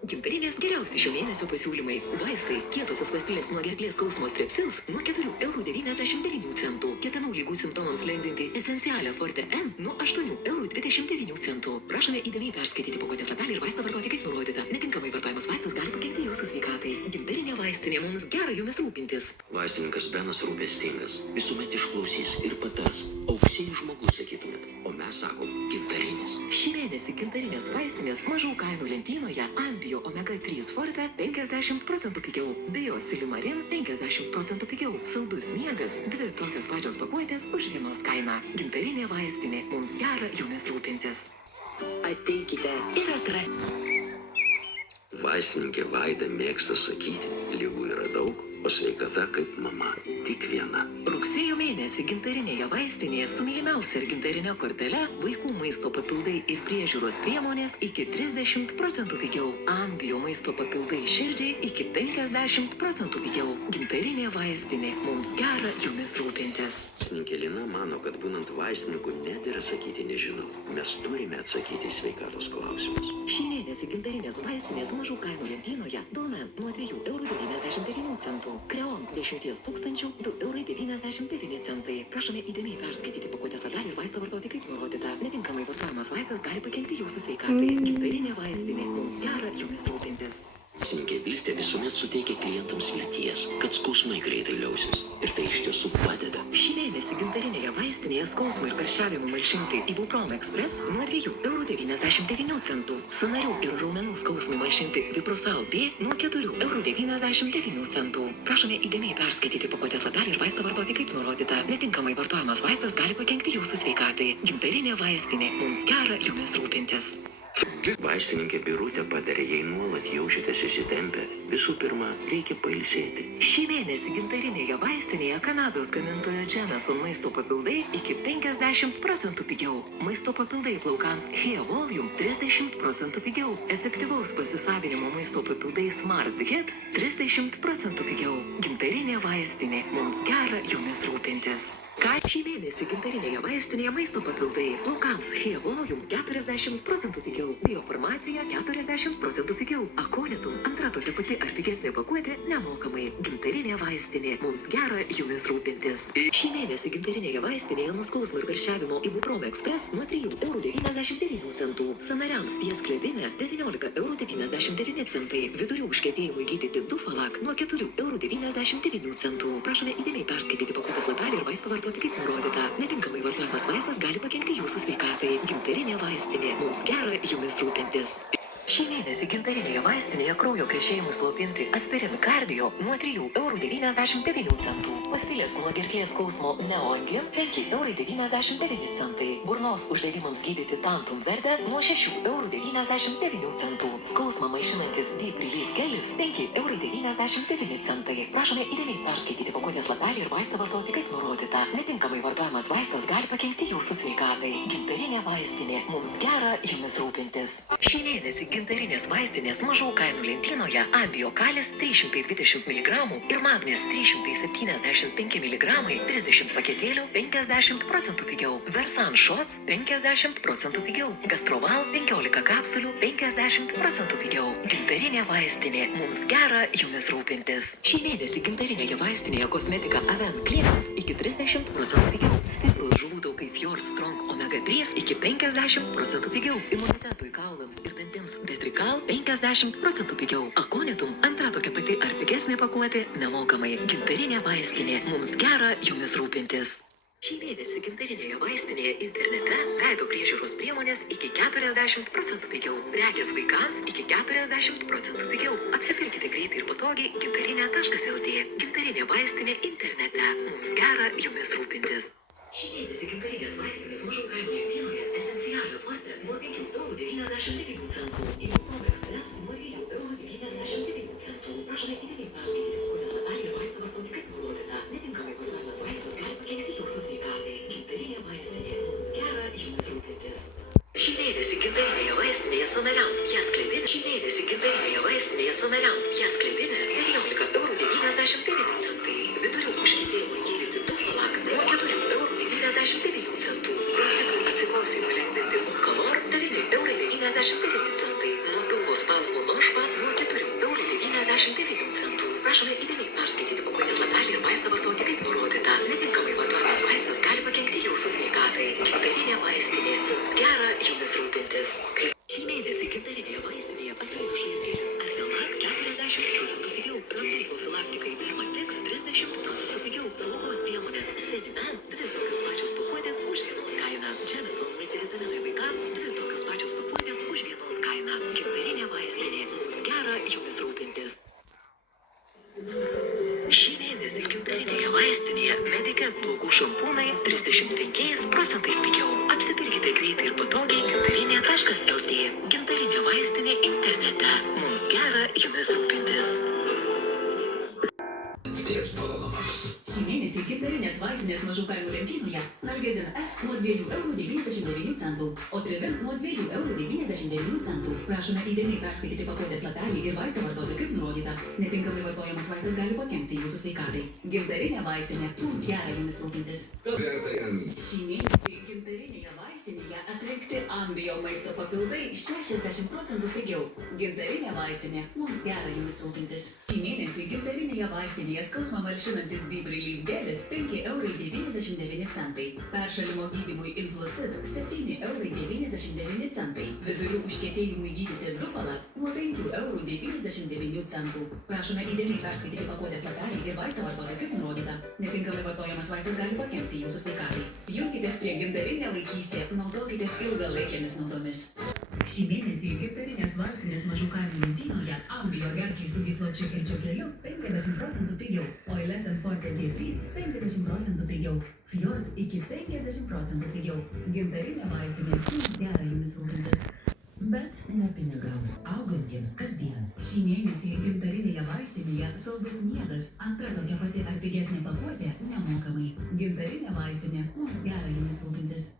Gintarinės geriausi šio mėnesio pasiūlymai. Vaistai kietosios pastilės nuo gerklės skausmo Strepsils nuo 4,99 €. Kepenų lygų simptomams lengvinti Essentialia Forte N nuo 8,29 €. Prašome įdėmiai perskaityti pakuotės lapelį ir vaistą vartoti kaip nurodyta. Netinkamai vartojamas vaistas gali pakenkti jūsų sveikatai. Gintarinė vaistinė mums gera jumis rūpintis. Vaistininkas Benas rūpestingas. Visuomet išklausys ir patars. Auksinis žmogus, sakytumėt. O mes sakom, gintarinis. Šį mėnesį gintarinės vaistinės mažų kainų lentynoje Ambio Omega 3 Forte 50% pigiau. Bio Silimarin 50% pigiau. Saldus miegas 2 tokios pačios pakuotės už vienos kainą. Gintarinė vaistinė mums gera jumis rūpintis. Ateikite ir atrasite. Vaistininkė Vaida mėgsta sakyti, ligų yra daug, o sveikata kaip mama, tik viena. Rugsėjo mėnesį gintarinėje vaistinėje su mylimiausia ir gintarinė kortele vaikų maisto papildai ir priežiūros priemonės iki 30% pigiau. Ambio maisto papildai širdžiai iki 50% pigiau. Gintarinė vaistinė mums gera jumis rūpintis. Vaistininkė Lina mano, kad būnant vaistininku nedėra sakyti nežinau. Mes turime atsakyti į sveikatos klausimus. Šį mėnesį gintarinės vaistinės mažų kainų lentynoje Dolmen nuo 2,99 €. Kreon 10 tūkstančių 2,99 €. Prašome įdėmiai perskaityti pakuotės lapelį ir vaistą vartoti kaip nurodyta. Netinkamai vartojamas vaistas gali pakenkti jūsų sveikatai. Gintarinė vaistinė mums gera jumis rūpintis. Vaistininkė Viltė visuomet suteikia klientams vilties, kad skausmai greitai liausis. Ir tai iš tiesų padeda. Šį mėnesį gintarinėje vaistinėje skausmų ir karščiavimų malšinti Ibuprom Express nuo 2,99 €. Sąnarių ir raumenų skausmui malšinti Viprosal B nuo 4,99 €. Prašome įdėmiai perskaityti pakuotės lapelį ir vaistą vartoti kaip nurodyta. Netinkamai vartojamas vaistas gali pakenkti jūsų sveikatai. Gintarinė vaistinė mums gera jumis rūpintis. Vaistininkė Birutė patarė, jei nuolat jaučiatės įsitempę, visų pirma, reikia pailsėti. Šį mėnesį gintarinėje vaistinėje Kanados gamintojo Jameson maisto papildai iki 50% pigiau. Maisto papildai plaukams Hair Volume 30% pigiau. Efektyvaus pasisavinimo maisto papildai Smart Head 30% pigiau. Gintarinė vaistinė mums gera jumis rūpintis. Ką šį mėnesį gintarinėje vaistinėje maisto papildai plaukams Hair Volume 40% pigiau. Biofarmacija 40% pigiau. Akonitum antra tokia pati ar pigesnė pakuotė nemokamai. Gintarinė vaistinė mums gera jumis rūpintis. Šį mėnesį gintarinėje vaistinėje nuo skausmo ir karščiavimo Ibuprom Express nuo 3,99 €. Sąnariams Vieskledinė 19,99 €. Vidurių užkietėjimui gydyti Dufalak nuo 4,99 €. Prašome įdėmiai perskaityti pakuotės lapelį ir vaistą vartoti kaip nurodyta. Netinkamai vartojamas vaistas gali pakenkti jūsų sveikatai. Gintarinė vaistinė mums gera jumis rūpintis. Šį mėnesį gintarinėje vaistinėje kraujo krešėjimui slopinti Aspirin Cardio nuo 3,99 €. Pastilės nuo gerklės skausmo Neoangin 5,99 €. Burnos uždegimams gydyti Tantum Verde nuo 6,99 €. Skausmą malšinantis Deep Relief gelis 5,99 €. Prašome įdėmiai perskaityti pakuotės lapelį ir vaistą vartoti kaip nurodyta. Netinkamai vartojamas vaistas gali pakenkti jūsų sveikatai. Gintarinė vaistinė mums gera jumis rūpintis. Šį mėnesį gintarinės vaistinės mažų kainų lentynoje Ambio kalis 320 mg ir Magnis 375 mg 30 paketėlių 50% pigiau. Versan Shots 50% pigiau. Gastroval 15 kapsulių 50% pigiau. Gintarinė vaistinė mums gera jumis rūpintis. Šį mėnesį gintarinėje vaistinėje kosmetika Aven Cleaners iki 30% pigiau. Stiprus žuvų taukai Fjord Strong Omega 3 iki 50% pigiau. Imunitetui kaulams ir dantims Betrikal 50% pigiau. Akonitum antra tokia pati ar pigesnė pakuotė nemokamai. Gintarinė vaistinė mums gera jumis rūpintis. Šį mėnesį gintarinėje vaistinėje internete veido priežiūros priemonės iki 40% pigiau. Prekės vaikams iki 40% pigiau. Apsipirkite greitai ir patogiai gintarinė.lt. Gintarinė vaistinė internete mums gera jumis rūpintis. Šį mėnesį gintarinės vaistinės mažų kainų lentynoje Essentialia Forte nuo 5,99 €. Ibuprom Express nuo 2,99 €. Prašome įdėmiai perskaityti pakuotės lapelį ir vaistą vartoti kaip nurodyta. Netinkamai vartojamas vaistas gali pakenkti jūsų sveikatai. Gintarinė vaistinė mums gera jumis rūpintis. Šį mėnesį gintarinėje vaistinėje sąnariams Vieskledinė 19,99 €. Vidurių užkietėjimui gydyti Dufalak nuo 4,99 €. Bronchitui atsikosėjimui lengvinti Unkalor 9,99 €. Nuo pilvo spazmų nuo špa 99 centų. Prašome įdėmiai perskaityti pakuotės lapelį ir vaistą vartoti kaip nurodyta. Netinkamai vartojamas vaistas gali pakenkti jūsų sveikatai. Gintarinė vaistinė. Mums gera jumis rūpintis. Šį mėnesį gintarinėje vaistinėje atveža ir gėlės Artelak 40% pigiau. Randų profilaktikai Dermatex 30% pigiau. Slaugos priemonės Senimen 2 tokios pačios pakuotės už vienos kainą. Jameson multivitaminai vaikams 2 tokios pačios pakuotės už vienos kainą. Gintarinė vaistinė. Mums gera jumis rūpintis. Šį mėnesį gintarinėje vaistinėje Mediket plaukų šampūnai 35% pigiau. Apsipirkite greitai ir patogiai gintarinė.lt. Gintarinė vaistinė internete. Mums gera jumis rūpintis. Šį mėnesį gintarinės vaistinės mažų kainų lentynoje Nalgezin S nuo 2,99 €, o Trivin nuo 2,99 €. Prašome įdėmiai perskaityti pakuotės lapelį ir vaistą vartoti kaip nurodyta. Netinkamai vartojamas vaistas gali pakenkti jūsų sveikatai. Gintarinė vaistinė. Mums gera jumis rūpintis. Šį mėnesį gintarinėje vaistinėje atrinkti Ambio maisto papildai 60% pigiau. Gintarinė vaistinė. Mums gera jumis rūpintis. Šį mėnesį gintarinėje vaistinėje skausmą malšinantis Deep Relief gelis 5,99 €. Peršalimo gydymui Influcid 7,99 €. Vidurių užkietėjimui gydyti Dupalak nuo 5,99 €. Prašome įdėmiai perskaityti pakuotės lapelį ir vaistą vartoti kaip nurodyta. Netinkamai vartojamas vaistas gali pakenkti jūsų sveikatai. Junkitės prie gintarinė vaikystė, naudokitės ilgalaikėmis naudomis. Šį mėnesį gintarinės vaistinės mažų kainų lentynoje Ambio gerklai su gysločiu ir čiobreliu 50% pigiau, Oiles and Forte D3 50% pigiau, Fjord iki 50% pigiau. Gintarinė vaistinė. Mums gera jumis rūpintis. Bet ne pinigams, augantiems kasdien. Šį mėnesį gintarinėje vaistinėje saldus miegas, antra tokia pati ar pigesnė pakuotė nemokamai. Gintarinė vaistinė. Mums gera jumis rūpintis.